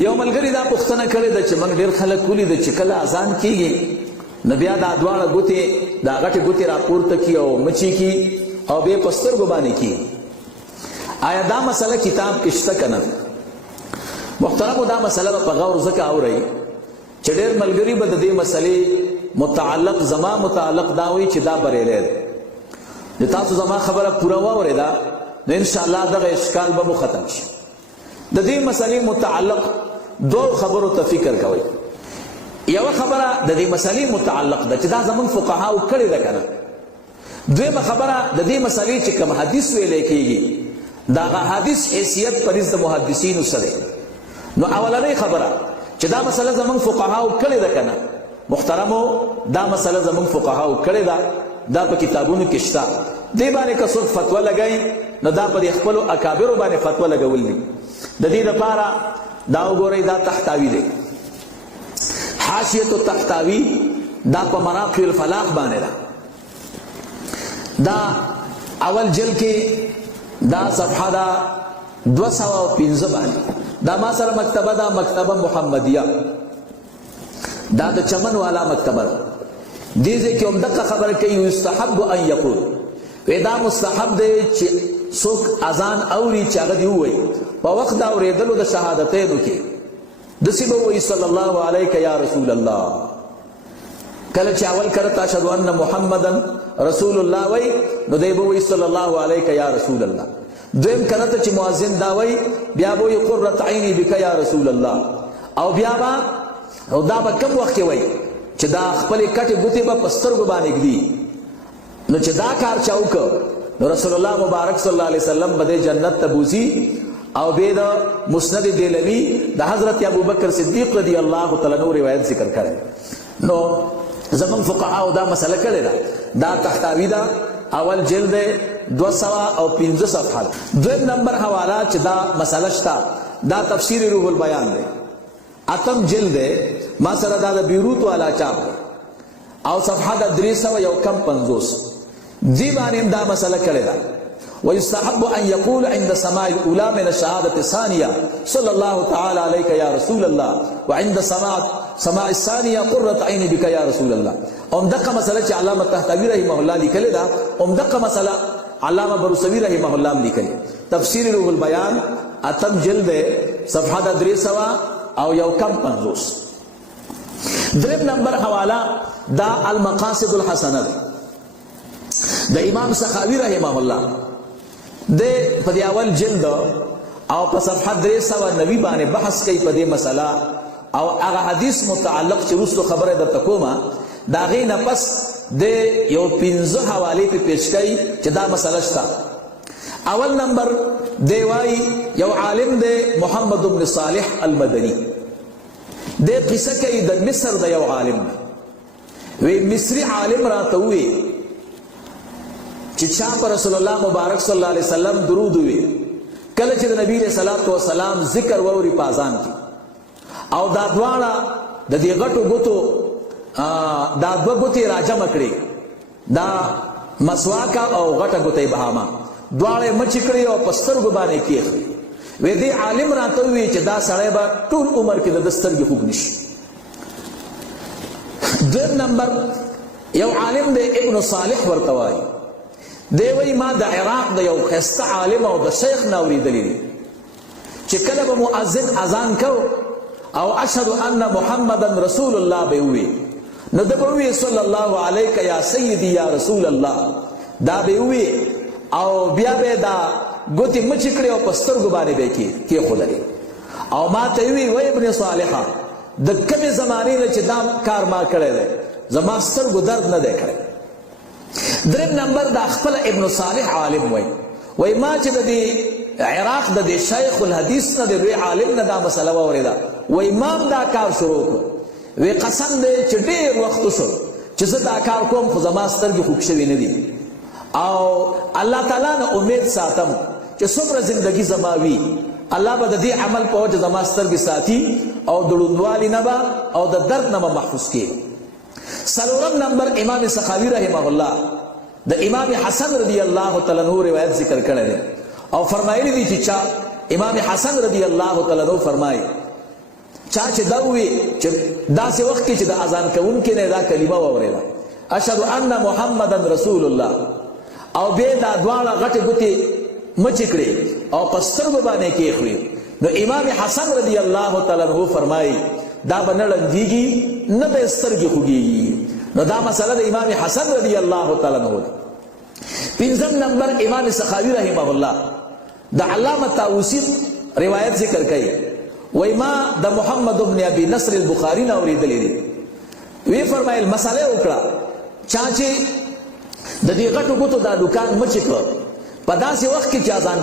یو ملګری دا پوښتنه کړې ده چې موږ ډېر خلک ولیده چې کله اذان کیږي نو بیا دا دواړه ګوتې دا غټې ګوتې راپورته کي او مچي کي او بیا په سترګو باندې کي. آیا دا مسله کتاب کې شته که نه؟ محترمو دا مسله به په غور ځکه اورئ چې ډېر ملګري به د دې مسلې متعلق زما متعلق دا وایي چې دا بریلی دی. د تاسو زما خبره پوره واورېده نو انشاءالله دغه اشکال به مو ختم شي. د دې مسلې متعلق دو خبرو ته فکر کوئ. یوه خبره د دې مسلې متعلق ده چې دا زموږ فقهاو کړې ده که نه. دویمه خبره د دې مسلې چې کوم حدیث ویلی کېږي د هغه حدیث حیثیت په نزد د محدثینو څه دی. نو اولنۍ خبره چې دا مسله زموږ فقهاو کړې ده که نه، محترمو دا مسله زموږ فقهاو کړې ده، دا په کتابونو کې شته. دې باندې که څوک فتوا لګوي نو دا په دې خپلو اکابرو باندې فتوا لګول دي. د دې لپاره دا وګورئ دا تحتاوي دی، حاشیة التحتاوی دا په مناقب الفلاح باندې ده. دا اول جلد کې دا صفحه دا 215 باندې دا ما سره مکتبه دا مکتبه محمدیه دا د چمن والا مکتبه ده. دې ځای کې همدغه خبره کوي یستحب ان یقول دا مستحب دی چې څوک اذان اوري چې هغه دې ووایي په وخت د اورېدلو د شهادتینو کې دسی به وایي صلی الله علیک یا رسول الله. کله چې اول کرت اشهد ان محمدا رسول الله وای نو دی به وایي صلی الله علیک یا رسول الله. دویم کرت چې مؤذن دا وای بیا به وایي قرة عینی بک یا رسول الله. او بیا به او دا به کم وخت کې وایي چې دا خپلې کټې ګوتې به په سترګو باندې ږدي. نو چې دا کار چا وکړ نو رسول الله مبارک صلی الله علیه وسلم به دې جنت ته بوځي. او بے دا مسند دیلوی دا حضرت ابو بکر صدیق رضی اللہ تعالی عنہ روایت ذکر کرے. نو زمان فقہاو دا مسئلہ کرے دا تحتاوی دا اول جلد 215 صفحہ. دویم نمبر حوالہ چ دا مسئلہ شتا دا تفسیر روح البیان دے اتم جلد ما سره دا بیروت والا چاپ او صفحہ دا 350 دی باندې دا مسئلہ کرے دا. ويستحب أن يقول عند سماع الأولى من الشهادة الثانية صلى الله تعالى عليك يا رسول الله وعند سماع الثانية قرة عين بك يا رسول الله. دقه مسألة علامة تحتوی رحمه الله لیکلی دا. دقه مسألة علامة بروسوی رحمه الله لیکلی. تفسیر روح البیان اتم جلد صفحه 300 او یو کم 50. دریم نمبر حوالہ دا المقاصد الحسنہ دا امام سخاوی رحمه الله دے پدی اول جلد او پا صفحہ 390 بانے بحث کئی پدی مسئلہ او اغا حدیث متعلق چی رسلو خبر در تکوما دا غین پس دے یو 15 حوالی پی پیش کئی چی دا مسئلہ شتا. اول نمبر دے وائی یو عالم دے محمد بن صالح المدنی دے قصہ کئی دا مصر دا یو عالم وی مصری عالم راتوی چې چا پر رسول الله مبارک صلی الله علیه وسلم درود وی کله چې د نبی علیہ الصلوۃ والسلام ذکر ووري پازان کی او دا دواړه د دې غټو غوتو دا دوه غوتې راجم کړي دا مسواک او غټه غوتې بهاما دواړه مچ کړي او پسترګ باندې کیخي. وې دې عالم راته وی چې دا سړی به ټول عمر کې د دسترګې خوب نشي. دویم نمبر یو عالم دی ابن صالح ورته وایي دی وی ما د عراق د یو خسته عالم او د شیخ ناوری دلیلی چې کله به مؤذن اذان کو او اشهد ان محمدا رسول الله به وی نو د به وی صلی الله علیک یا سیدی یا رسول الله دا به وی او بیا به دا ګوتی مچکړي او پسترګو باندې به کې خللی او ما ته وی وای ابن صالحہ د کومه زمانه نه چې دا کار ما کړی دی زما سترګو درد نه دی کړی. دریم نمبر دا خپل ابن صالح عالم وای ما چې د عراق د شیخ الحدیث نه د لوی عالم نه دا مسله واورېده وای ما دا کار شروع کړ. وی قسم دی چې ډېر وخت شو چې زه دا کار کوم خو زما سترګې خوږ شوي نه دي او الله تعالی نه امید ساتم چې څومره زندگی زما وي الله به د دې عمل په وجه زما سترګې ساتي او د ړوندوالي نه به او د درد نه به محفوظ کړي. سلورم نمبر امام سخاوی رحمه الله د امام حسن رضی اللہ تعالی عنہ روایت ذکر کړی دی او فرمایلی دی چې چا امام حسن رضی اللہ تعالی عنہ فرمایي چا چې دا وی چې داسې وخت کې چې د اذان کوونکي نه دا کلمه واورېده اشهد ان محمدن رسول الله او به دا دواړه غټې ګوتې مچې کړې او په سترګو باندې کېښوي نو امام حسن رضی الله تعالی عنہ فرمایي دا به نه ړندېږي نه به سترګې خوږېږي نو دا مسله د امام حسن رضی الله تعالی عنہ ده. پنځم نمبر امام سخاوي رحمه الله د علامه طاووسي روایت ذکر کوي وای ما د محمد بن ابي نصر البخاري نه اورېدلې دي وی فرمایل مسله وکړه چا چې د دې غټو ګوتو دا دکان مچ کړ په داسې وخت کې چې اذان